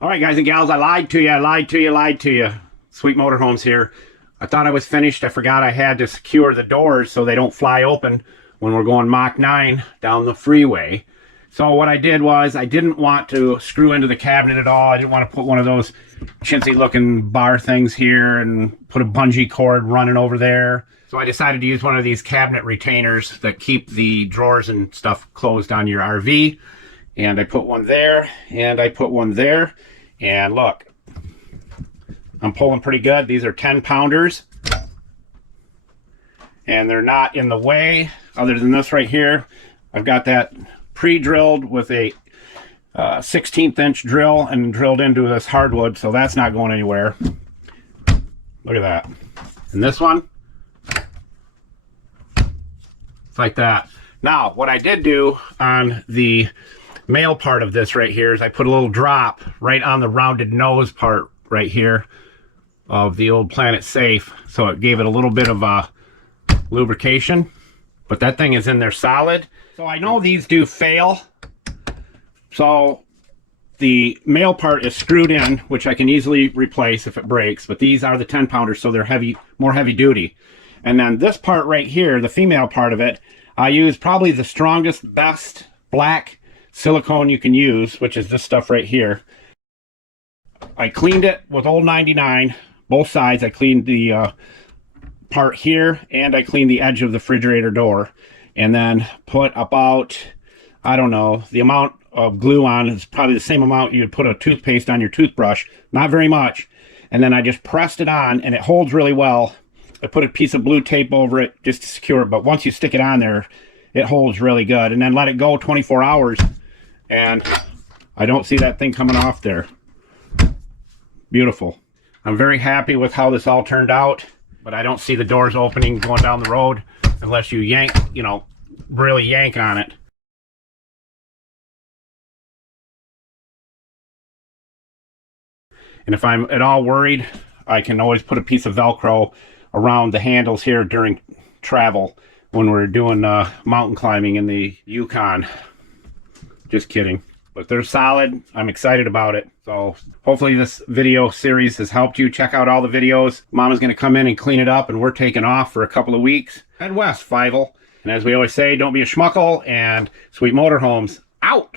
All right, guys and gals, I lied to you. Sweet Motorhomes here. I thought I was finished. I forgot I had to secure the doors so they don't fly open when we're going Mach 9 down the freeway. So what I did was I didn't want to screw into the cabinet at all. I didn't want to put one of those chintzy looking bar things here and put a bungee cord running over there. So I decided to use one of these cabinet retainers that keep the drawers and stuff closed on your RV. And I put one there, and I put one there. And look, I'm pulling pretty good. These are 10-pounders. And they're not in the way, other than this right here. I've got that pre-drilled with a 16th inch drill and drilled into this hardwood, so that's not going anywhere. Look at that. And this one, it's like that. Now, what I did do on the male part of this right here is I put a little drop right on the rounded nose part right here of the old Planet Safe, so it gave it a little bit of a lubrication, but that thing is in there solid. So I know these do fail, so the male part is screwed in, which I can easily replace if it breaks, but these are the 10-pounders, so they're heavy, more heavy duty. And then this part right here, the female part of it, I use probably the strongest, best black silicone you can use, which is this stuff right here. I cleaned it with Old 99, both sides. I cleaned the part here, and I cleaned the edge of the refrigerator door, and then put about, I don't know, the amount of glue on is probably the same amount you'd put a toothpaste on your toothbrush, not very much. And then I just pressed it on, and it holds really well. I put a piece of blue tape over it just to secure it, but once you stick it on there, it holds really good. And then let it go 24 hours, and I don't see that thing coming off there. Beautiful. I'm very happy with how this all turned out, but I don't see the doors opening going down the road unless you yank, you know, really yank on it. And if I'm at all worried, I can always put a piece of Velcro around the handles here during travel when we're doing mountain climbing in the Yukon. Just kidding. But they're solid. I'm excited about it. So hopefully this video series has helped you. Check out all the videos. Mama's going to come in and clean it up, and we're taking off for a couple of weeks. Head west, Fievel. And as we always say, don't be a schmuckle, and Sweet Motorhomes out.